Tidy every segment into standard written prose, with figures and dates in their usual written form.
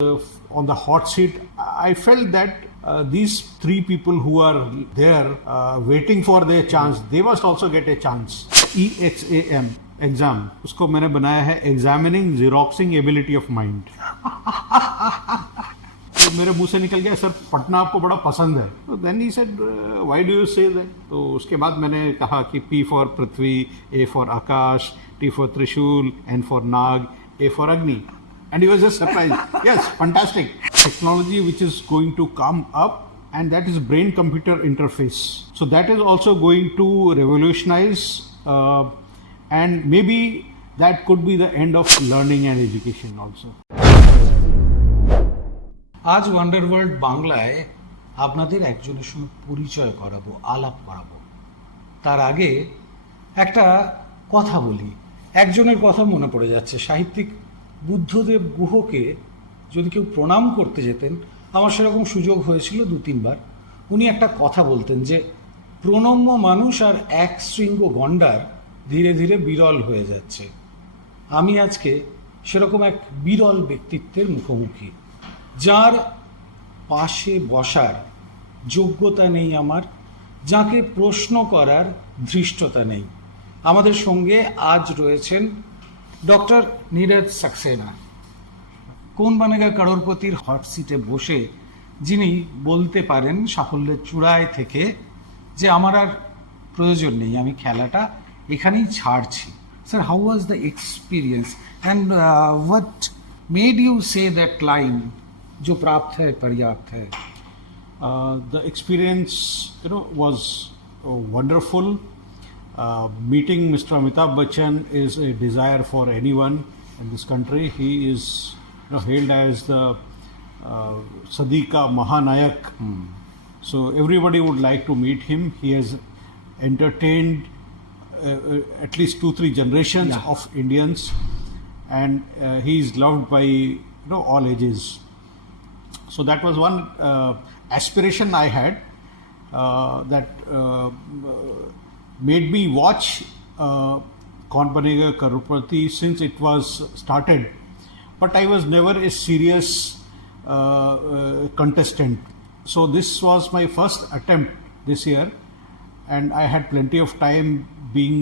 On the hot seat, I felt that these three people who are there waiting for their chance, they must also get a chance. EXAM exam, उसको मैंने बनाया है examining जीरोक्सिंग ability of mind. तो मेरे मुंह से निकल गया, सर पढ़ना आपको बड़ा पसंद है. तो then he said why do you say that. तो उसके बाद मैंने कहा कि P for Prithvi, A for Akash, T for Trishul, N for Nag, A for Agni. And he was just surprised. Yes, fantastic. Technology which is going to come up, and that is brain-computer interface. So that is also going to revolutionize, and maybe that could be the end of learning and education also. আজ wonder world বাংলায় আপনাদের একজনের সঙ্গে পরিচয় করাবো, আলাপ করাবো। তার আগে একটা কথা বলি। একজনের কথা মনে পড়ে যাচ্ছে, সাহিত্যিক বুদ্ধদেব গুহকে যদি কেউ প্রণাম করতে যেতেন, আমার সেরকম সুযোগ হয়েছিল 2-3 বার। উনি একটা কথা বলতেন যে প্রণম্য মানুষ আর এক শৃঙ্গ গণ্ডার ধীরে ধীরে বিরল হয়ে যাচ্ছে। আমি আজকে সেরকম এক বিরল ব্যক্তিত্বের মুখোমুখি, যার পাশে বসার যোগ্যতা নেই আমার, যাকে প্রশ্ন করার ধৃষ্টতা নেই। আমাদের সঙ্গে আজ রয়েছেন ডক্টর নীরজ সাক্সেনা। কৌন বানেগা করোড়পতির হট সিটে বসে যিনি বলতে পারেন সাফল্যের চূড়ায় থেকে যে আমার আর প্রয়োজন নেই, আমি খেলাটা এখানেই ছাড়ছি। Sir, how was the experience and what made you say that line जो प्राप्त है पर्याप्त है? The experience, was wonderful. Meeting Mr. Amitabh Bachchan is a desire for anyone in this country. He is hailed as the Sadika Mahanayak. So everybody would like to meet him. He has entertained at least 2-3 generations of Indians, and he is loved by all ages. So that was one aspiration I had that made me watch Kaun Banega Corerpati since it was started. But I was never a serious contestant. So this was my first attempt this year, and I had plenty of time being,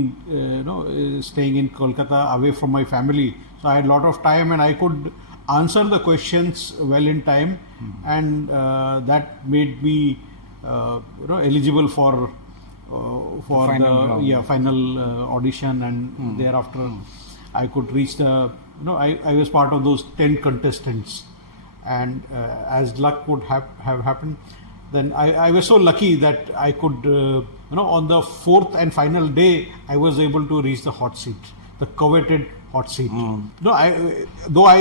staying in Kolkata away from my family. So I had a lot of time, and I could answer the questions well in time, and that made me eligible for final audition, and thereafter I could reach the I was part of those 10 contestants, and as luck would have happened, then I was so lucky that I could on the 4th and final day I was able to reach the hot seat, the coveted hot seat. Though I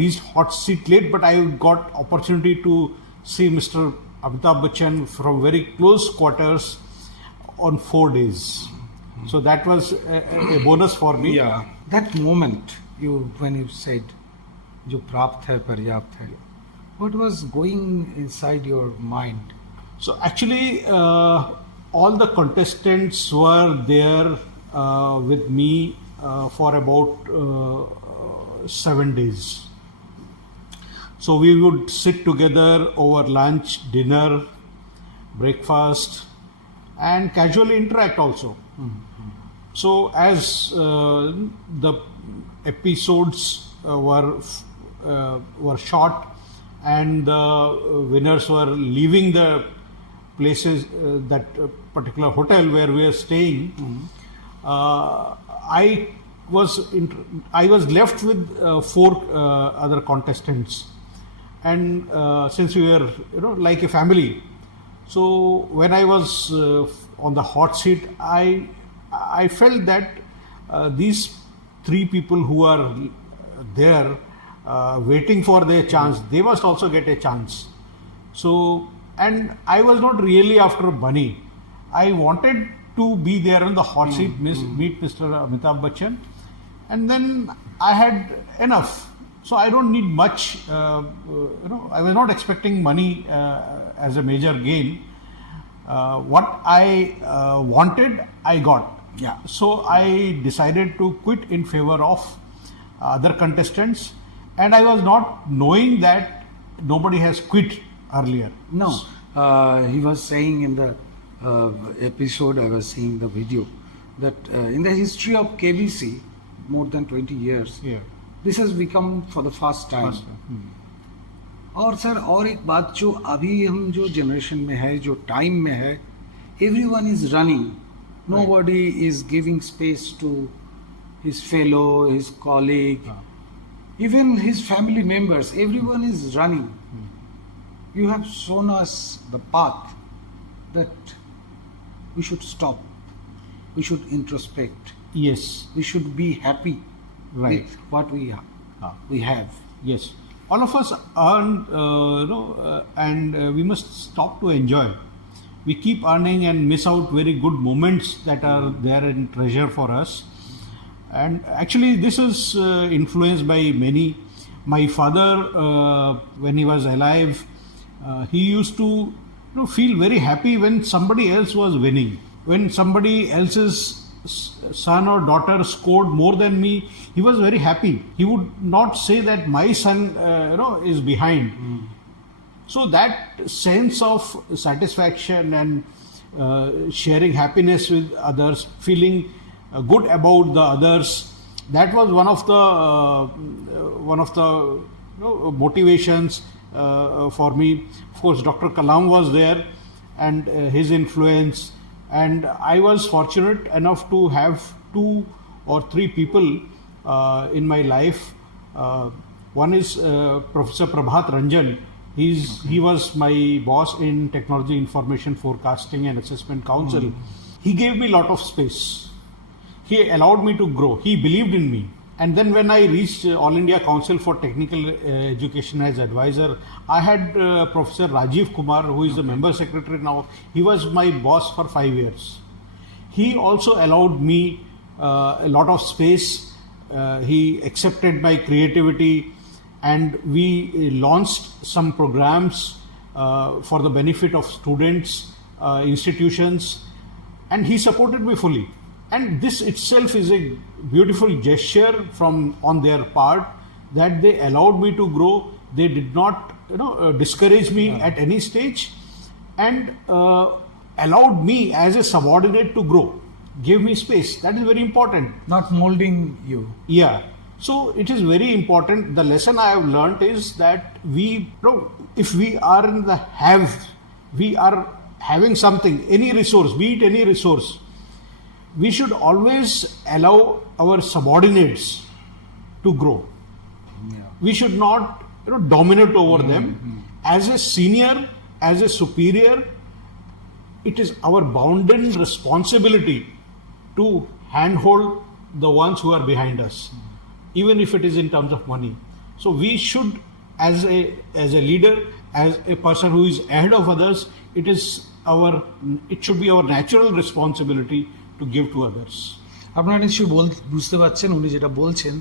reached hot seat late, but I got opportunity to see Mr. Amitabh Bachchan from very close quarters on 4 days. So that was a bonus for me. Yeah, that moment when you said "Jo prapt hai paryapt hai," what was going inside your mind? So actually, all the contestants were there with me for about 7 days. So we would sit together over lunch, dinner, breakfast, and casually interact also. So as the episodes were short, and the winners were leaving the places, that particular hotel where we are staying, I was left with 4 other contestants, and since we were like a family, so when I was on the hot seat, I felt that these 3 people who are there waiting for their chance, they must also get a chance. So, and I was not really after money. I wanted to be there on the hot seat, meet Mr. Amitabh Bachchan, and then I had enough. So I don't need much. I was not expecting money as a major gain. What I wanted, I got. Yeah. So I decided to quit in favor of other contestants, and I was not knowing that nobody has quit earlier. No, he was saying in the episode, I was seeing the video, that in the history of KBC, more than 20 years, Yeah. this has become for the first time. और sir और एक बात जो अभी हम जो generation में है, जो टाइम में है, everyone is running. Nobody is giving space to his fellow, his colleague, even his family members. Everyone is running. You have shown us the path that we should stop. We should introspect. Yes. We should be happy Right. with what we have. Yes. All of us earn, and we must stop to enjoy. We keep earning and miss out very good moments that are there in treasure for us. And actually, this is influenced by many. My father, when he was alive, he used to feel very happy when somebody else was winning. When somebody else's son or daughter scored more than me, he was very happy. He would not say that my son, is behind. So that sense of satisfaction and sharing happiness with others, feeling good about the others, that was one of the motivations for me. Of course, Dr. Kalam was there, and his influence. And I was fortunate enough to have 2 or 3 people in my life. One is Professor Prabhat Ranjan. He was my boss in Technology Information Forecasting and Assessment Council. He gave me a lot of space. He allowed me to grow. He believed in me. And then when I reached All India Council for Technical Education as advisor, I had Professor Rajiv Kumar, who is the member secretary now. He was my boss for 5 years. He also allowed me a lot of space. He accepted my creativity, and we launched some programs for the benefit of students, institutions, and he supported me fully. And this itself is a beautiful gesture on their part, that they allowed me to grow. They did not discourage me at any stage, and allowed me as a subordinate to grow, gave me space. That is very important. Not molding you. Yeah. So it is very important. The lesson I have learnt is that if we are in the we are having something, any resource, be it any resource, we should always allow our subordinates to grow. Yeah. We should not dominate over them. As a senior, as a superior, it is our bounden responsibility to handhold the ones who are behind us, even if it is in terms of money. So we should, as a leader, as a person who is ahead of others, it should be our natural responsibility to give to others. আপনারা নিশ্চয়ই বুঝতে পারছেন উনি যেটা বলছেন,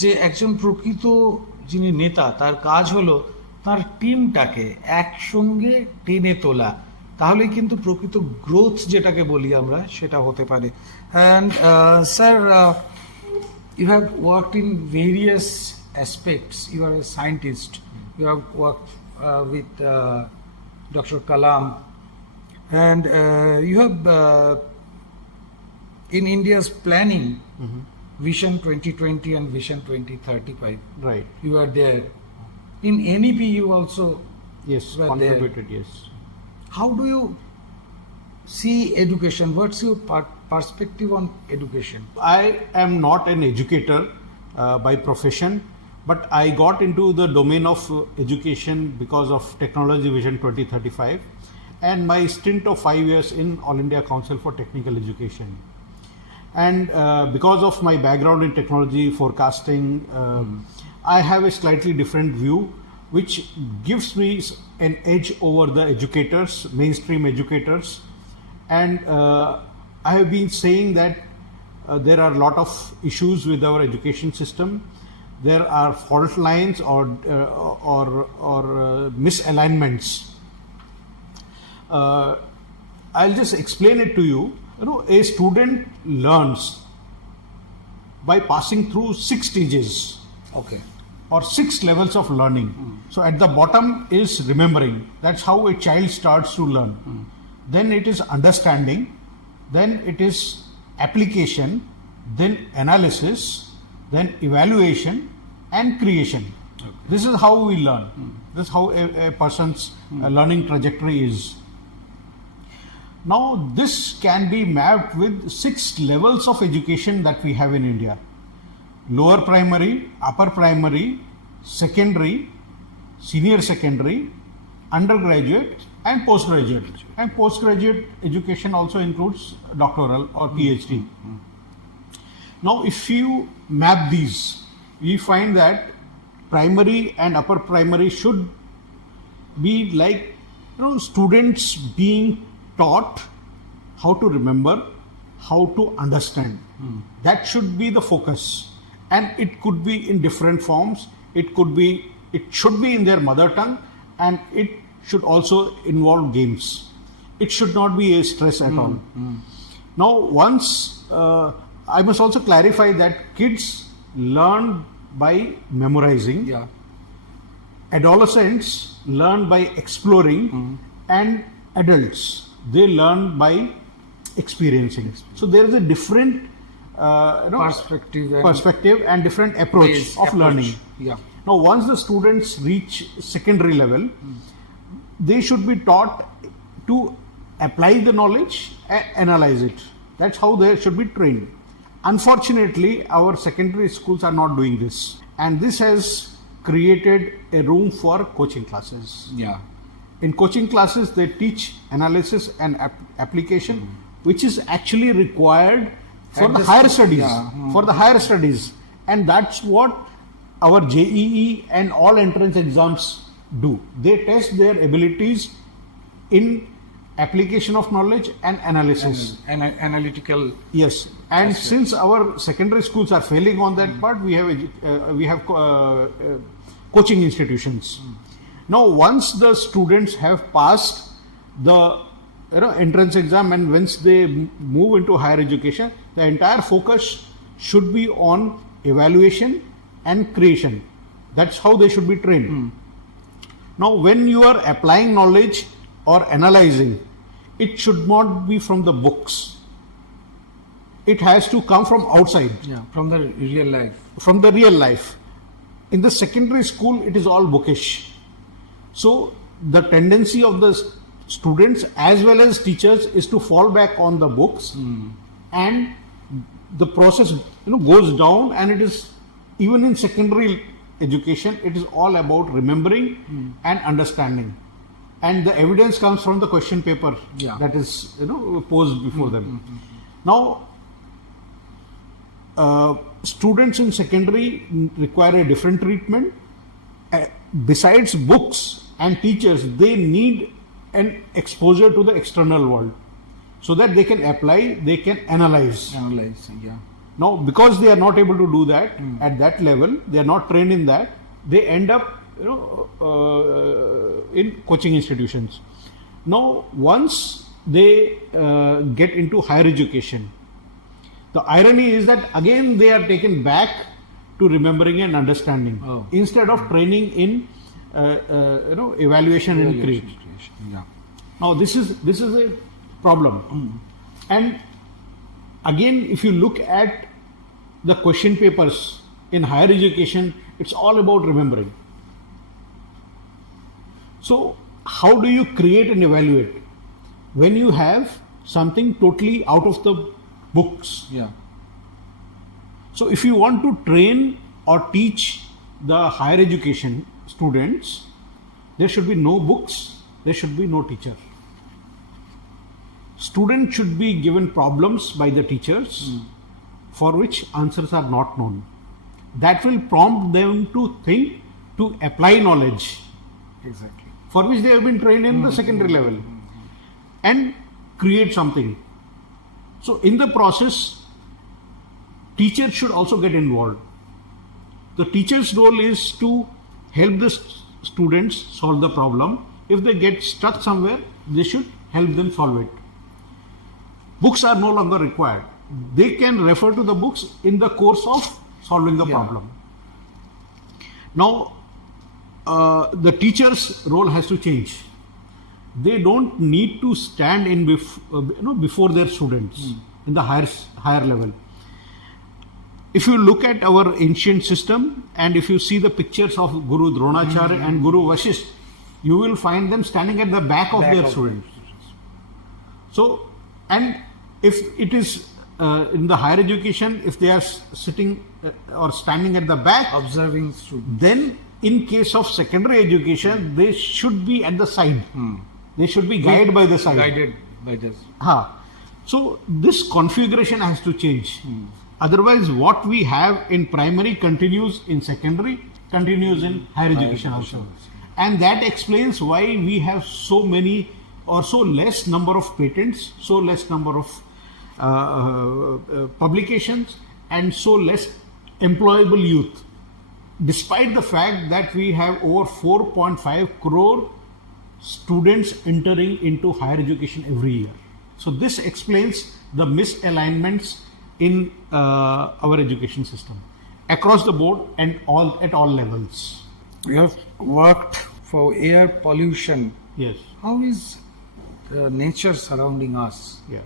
যে একজন প্রকৃত যিনি নেতা, তার কাজ হলো তার টিমটাকে একসঙ্গে টেনে তোলা, তাহলে কিন্তু প্রকৃত গ্রোথ যেটাকে বলি আমরা সেটা হতে পারে। And sir, you have worked in various aspects. You are a scientist. You have worked with Dr. Kalam, and you have in India's planning Vision 2020 and Vision 2035. Right. You are there. In NEP you also were contributed there. Yes. How do you see education? What's your perspective on education? I am not an educator by profession, but I got into the domain of education because of Technology Vision 2035 and my stint of 5 years in All India Council for Technical Education. And because of my background in technology forecasting, I have a slightly different view, which gives me an edge over the educators, mainstream educators. And I have been saying that there are a lot of issues with our education system. There are fault lines or misalignments. I'll just explain it to you. A student learns by passing through 6 stages. Okay. or 6 levels of learning. So at the bottom is remembering. That's how a child starts to learn. Then it is understanding. Then it is application. Then analysis. Then evaluation and creation. Okay. This is how we learn. This is how a person's learning trajectory is. Now this can be mapped with 6 levels of education that we have in India. Lower primary, upper primary, secondary, senior secondary, undergraduate and postgraduate. And postgraduate education also includes doctoral or PhD. Now if you map these, we find that primary and upper primary should be like, students being taught how to remember, how to understand. That should be the focus. And it could be in different forms. It should be in their mother tongue, and it should also involve games. It should not be a stress at all. Now, once I must also clarify that kids learn by memorizing. Yeah. Adolescents learn by exploring, and adults, they learn by experiencing. So there is a different perspective and different approach of learning. Yeah. Now, once the students reach secondary level, they should be taught to apply the knowledge and analyze it. That's how they should be trained. Unfortunately, our secondary schools are not doing this, and this has created a room for coaching classes. Yeah. In coaching classes, they teach analysis and application, which is actually required for the higher studies. Yeah. For the higher studies, and that's what our JEE and all entrance exams do. They test their abilities in application of knowledge and analysis. And analytical. Yes, and since our secondary schools are failing on that part, we have coaching institutions. Now, once the students have passed the entrance exam, and once they move into higher education, the entire focus should be on evaluation and creation. That's how they should be trained. Now, when you are applying knowledge or analyzing, it should not be from the books. It has to come from outside. Yeah, from the real life. From the real life. In the secondary school, it is all bookish. So the tendency of the students as well as teachers is to fall back on the books, and the process goes down, and it is, even in secondary education, it is all about remembering and understanding. And the evidence comes from the question paper that is posed before them. Now, students in secondary require a different treatment. Besides books and teachers, they need an exposure to the external world so that they can apply, they can analyze. Yeah. Now, because they are not able to do that at that level, they are not trained in that, they end up in coaching institutions. Now, once they get into higher education, the irony is that again they are taken back to remembering and understanding instead of training in evaluation and creation. Yeah. Now this is a problem. And again, if you look at the question papers in higher education, it's all about remembering. So how do you create and evaluate when you have something totally out of the books? Yeah. So if you want to train or teach the higher education students, there should be no books, there should be no teacher. Students should be given problems by the teachers for which answers are not known. That will prompt them to think, to apply knowledge. Exactly. For which they have been trained in the secondary level, and create something. So in the process, teachers should also get involved. The teacher's role is to help the students solve the problem. If they get stuck somewhere, they should help them solve it. Books are no longer required. They can refer to the books in the course of solving the problem. Now, the teacher's role has to change. They don't need to stand in before their students in the higher level. If you look at our ancient system and if you see the pictures of Guru Dronacharya and Guru Vasisht, you will find them standing at the back of their students. So, and if it is in the higher education, if they are sitting or standing at the back, observing students, then in case of secondary education, they should be at the side. They should be guided by the side. Guided by this. So this configuration has to change. Otherwise, what we have in primary continues in secondary, continues in higher education also. And that explains why we have so many or so less number of patents, so less number of publications, and so less employable youth. Despite the fact that we have over 4.5 crore students entering into higher education every year. So this explains the misalignments in our education system across the board and at all levels. We have worked for air pollution. Yes. How is nature surrounding us? Yeah.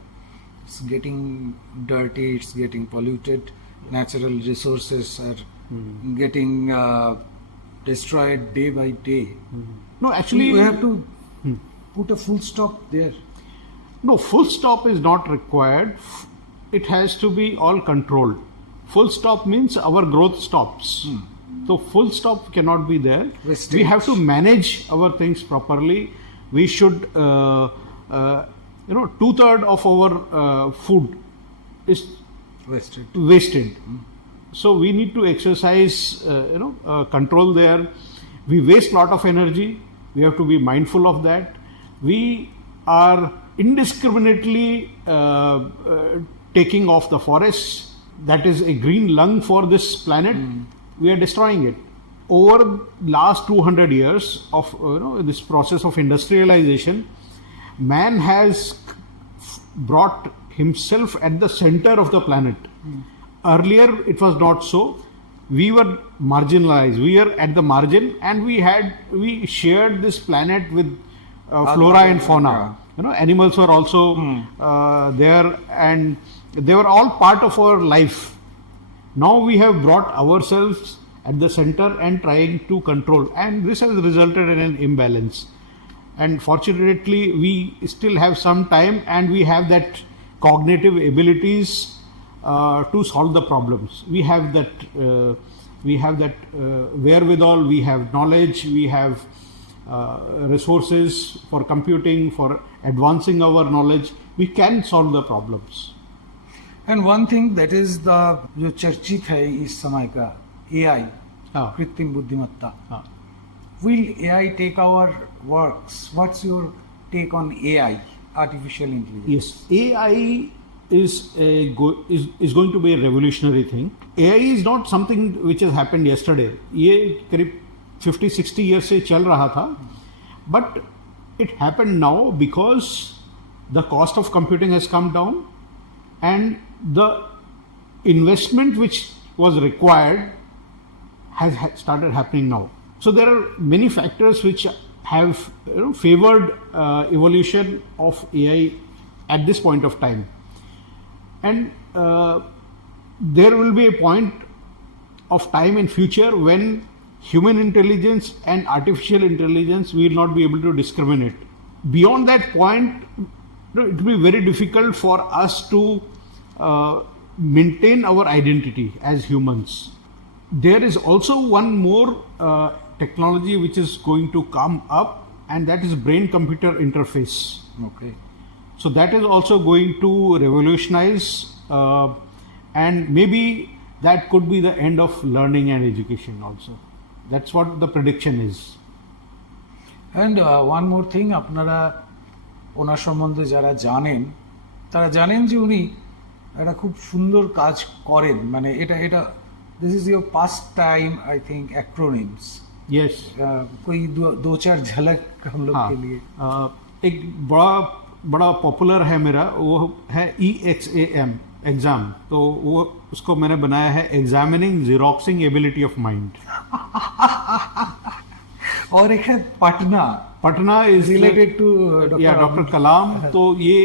It's getting dirty, it's getting polluted, natural resources are getting destroyed day by day. No, actually, we have to put a full stop there. No, full stop is not required. It has to be all controlled. Full stop means our growth stops. So full stop cannot be there. Wastage. We have to manage our things properly. We should, 2/3 of our food is wasted. So we need to exercise, control there. We waste lot of energy. We have to be mindful of that. We are indiscriminately taking off the forests. That is a green lung for this planet. We are destroying it. Over last 200 years of this process of industrialization, man has brought himself at the center of the planet. Earlier it was not so. We were marginalized. We were at the margin, and we shared this planet with flora and fauna. Animals were also there, and they were all part of our life. Now we have brought ourselves at the center and trying to control, and this has resulted in an imbalance. And fortunately, we still have some time, and we have that cognitive abilities to solve the problems. We have that wherewithal. We have knowledge. We have resources for computing, for advancing our knowledge. We can solve the problems. And one thing that is जो चर्चित है इस समय का AI, कृत्रिम बुद्धिमत्ता. Will AI take our works? What's your take on AI, artificial intelligence? Yes, AI is going to be a revolutionary thing. AI is not something which has happened yesterday. ये करीब 50-60 years से चल रहा था, but it happened now because the cost of computing has come down, and the investment which was required has started happening now. So there are many factors which have favored evolution of AI at this point of time, and there will be a point of time in future when human intelligence and artificial intelligence will not be able to discriminate. Beyond that point, it will be very difficult for us to maintain our identity as humans. There is also one more technology which is going to come up, and that is brain-computer interface. Okay. So that is also going to revolutionize, and maybe that could be the end of learning and education also. That's what the prediction is. And one more thing, আপনারা ওনার সম্বন্ধে যারা জানেন তারা জানেন যে উনি একটা খুব সুন্দর কাজ করেন, মানে এটা this is your past time, I think, acronyms. Yes. कोई दो चार झलक हम लोग के लिए. एक बड़ा पॉपुलर है मेरा, वो है EXAM, एग्जाम, तो वो उसको मैंने बनाया है एग्जामिनिंग जीरोक्सिंग एबिलिटी ऑफ माइंड. और एक है पटना इज रिलेटेड टू या डॉक्टर कलाम. तो ये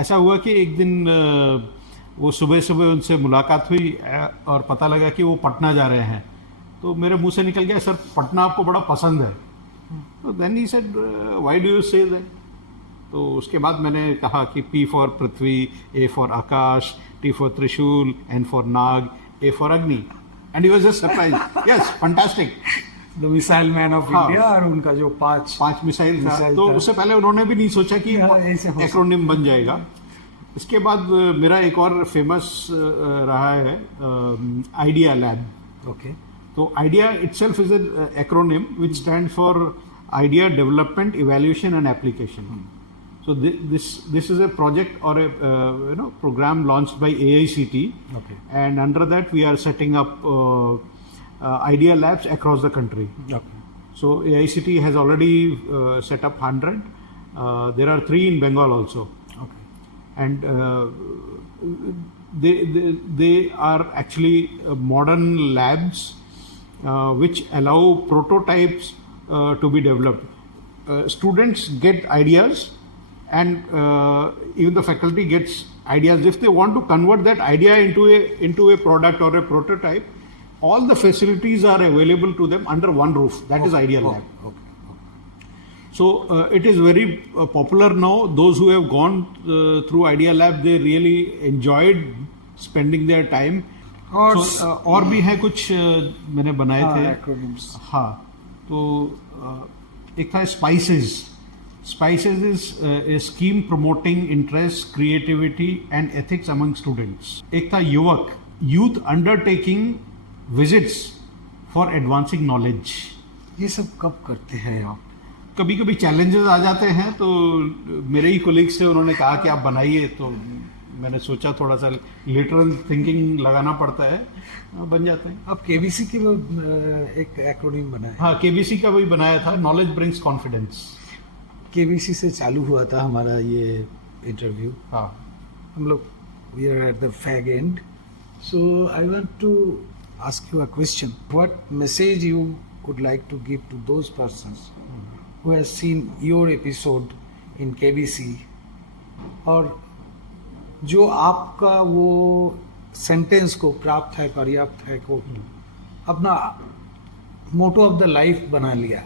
ऐसा हुआ कि एक दिन वो सुबह सुबह उनसे मुलाकात हुई और पता लगा कि वो पटना जा रहे हैं. तो मेरे मुंह से निकल गया, सर पटना आपको बड़ा पसंद है. तो then he said why do you say that. तो उसके बाद मैंने कहा कि P for Prithvi, A for Akash, T for Trishul, N for Nag, A for Agni. And he was just surprise. Yes, fantastic. The missile man of India. और उनका जो पांच मिसाइल था, तो उससे पहले उन्होंने भी नहीं सोचा कि एक्रोनिम बन जाएगा. इसके बाद मेरा एक और फेमस रहा है आइडिया लैब. ओके. तो idea itself is an acronym which stand for idea development, evaluation and application. So this is a project or a program launched by AICT. Okay. And under that we are setting up idea labs across the country. Okay. So AICT has already set up 100. There are 3 in Bengal also. Okay. And they are actually modern labs which allow prototypes to be developed. Students get ideas. And even the faculty gets ideas. If they want to convert that idea into a product or a prototype, all the facilities are available to them under one roof. That is Idea Lab. Okay. So it is very popular now. Those who have gone through Idea Lab, they really enjoyed spending their time. और भी है कुछ मैंने बनाए थे. Acronyms. हाँ, तो एक था spices. Spices is a scheme promoting interest, creativity and ethics among students. एक था युवक, youth undertaking visits for advancing knowledge. ये सब कब करते हैं आप? कभी कभी चैलेंजेस आ जाते हैं, तो मेरे ही कोलीग्स से उन्होंने कहा कि आप बनाइए, तो मैंने सोचा थोड़ा सा लिटरल थिंकिंग लगाना पड़ता है, बन जाते हैं. अब केबीसी की एक एक्रोनिम बनाया. हाँ, केबीसी का भी बनाया था, नॉलेज ब्रिंग्स कॉन्फिडेंस. केबीसी से चालू हुआ था हमारा ये इंटरव्यू. हाँ, हम लोग we are at the fag end. So I want to ask you a question. What message you would like to give to those persons who have seen your episode in KBC, और जो आपका वो sentence को प्राप्त है, पर्याप्त है को अपना मोटो ऑफ द लाइफ बना लिया,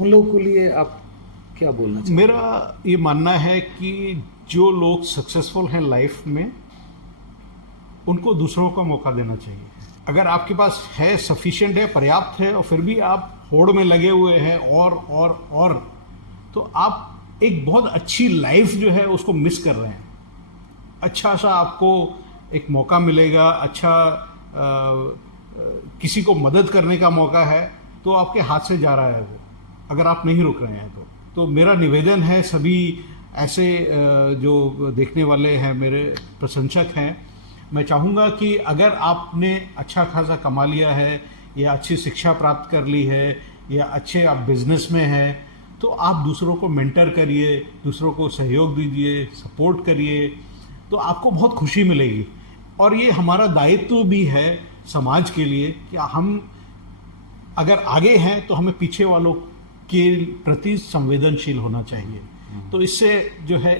उन लोगों के लिए आप क्या बोलना चाहिए? मेरा ये मानना है कि जो लोग सक्सेसफुल हैं लाइफ में, उनको दूसरों को मौका देना चाहिए. अगर आपके पास है, सफिशिएंट है, पर्याप्त है, और फिर भी आप होड़ में लगे हुए हैं और तो आप एक बहुत अच्छी लाइफ जो है उसको मिस कर रहे हैं. अच्छा सा आपको एक मौका मिलेगा, अच्छा किसी को मदद करने का मौका है, तो आपके हाथ से जा रहा है वो, अगर आप नहीं रुक रहे हैं तो मेरा निवेदन है सभी ऐसे जो देखने वाले हैं, मेरे प्रशंसक हैं, मैं चाहूँगा कि अगर आपने अच्छा खासा कमा लिया है, या अच्छी शिक्षा प्राप्त कर ली है, या अच्छे आप बिजनेस में हैं, तो आप दूसरों को मेंटर करिए, दूसरों को सहयोग दीजिए, सपोर्ट करिए, तो आपको बहुत खुशी मिलेगी. और ये हमारा दायित्व भी है समाज के लिए कि हम अगर आगे हैं तो हमें पीछे वालों के प्रति संवेदनशील होना चाहिए. तो इससे जो है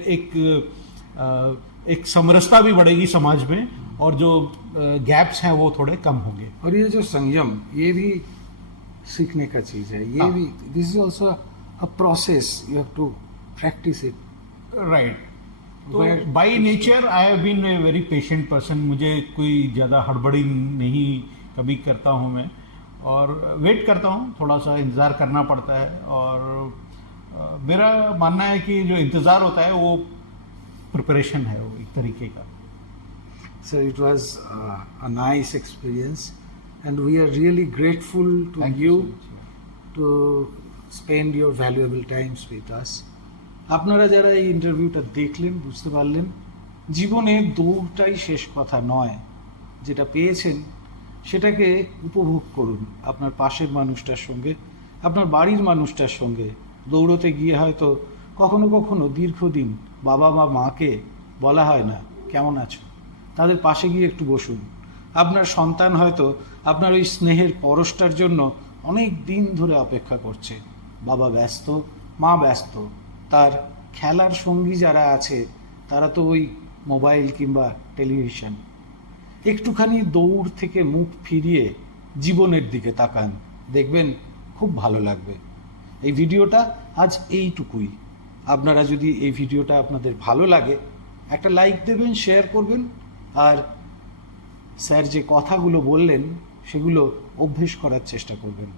एक समरसता भी बढ़ेगी समाज में, और जो गैप्स हैं वो थोड़े कम होंगे. और ये जो संयम, ये भी सीखने का चीज़ है. ये भी this is also a process, you have to practise it. Right. तो by nature I have been a very patient person. मुझे कोई ज़्यादा हड़बड़ी नहीं कभी करता हूँ मैं, और वेट करता हूँ, थोड़ा सा इंतज़ार करना पड़ता है. और मेरा मानना है कि जो इंतज़ार होता है वो प्रिपरेशन है, वो एक तरीके का. Sir, it was a nice experience and we are really grateful to you to spend your valuable times with us. আপনারা যারা এই ইন্টারভিউটা দেখলেন, বুঝতে পারলেন জীবনে দৌড়টাই শেষ কথা নয়. যেটা পেয়েছেন সেটাকে উপভোগ করুন আপনার পাশের মানুষটার সঙ্গে, আপনার বাড়ির মানুষটার সঙ্গে. দৌড়তে গিয়ে হয়তো কখনো কখনো দীর্ঘদিন বাবা বা মাকে বলা হয় না কেমন আছো, তাদের পাশে গিয়ে একটু বসুন। আপনার সন্তান হয়তো আপনার ওই স্নেহের পরশটার জন্য অনেক দিন ধরে অপেক্ষা করছে। বাবা ব্যস্ত, মা ব্যস্ত, তার খেলার সঙ্গী যারা আছে তারা তো ওই মোবাইল কিংবা টেলিভিশন। একটুখানি দৌড় থেকে মুখ ফিরিয়ে জীবনের দিকে তাকান, দেখবেন খুব ভালো লাগবে। এই ভিডিওটা আজ এইটুকুই। আপনারা যদি এই ভিডিওটা আপনাদের ভালো লাগে একটা লাইক দেবেন, শেয়ার করবেন, আর স্যার যে কথাগুলো বললেন সেগুলো অভ্যেস করার চেষ্টা করবেন।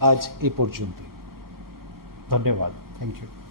আজ এই পর্যন্ত। ধন্যবাদ, থ্যাংক ইউ।